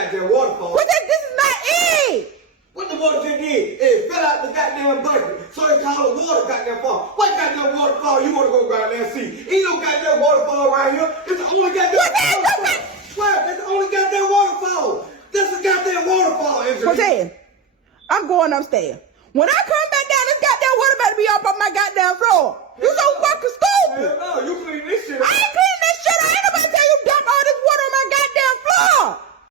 goddamn waterfall. But this is not it. What the water just did? It fell out the goddamn bucket. So it's called a water goddamn fall. What goddamn waterfall you want to go down there and see? Ain't no goddamn waterfall right here. It's the only goddamn waterfall. What? It's the only goddamn waterfall. This is a goddamn waterfall, Angela. Jose, I'm going upstairs. When I come back down, this goddamn water better be up on my goddamn floor. You so fucking stupid. Hell no, you clean this shit up. I ain't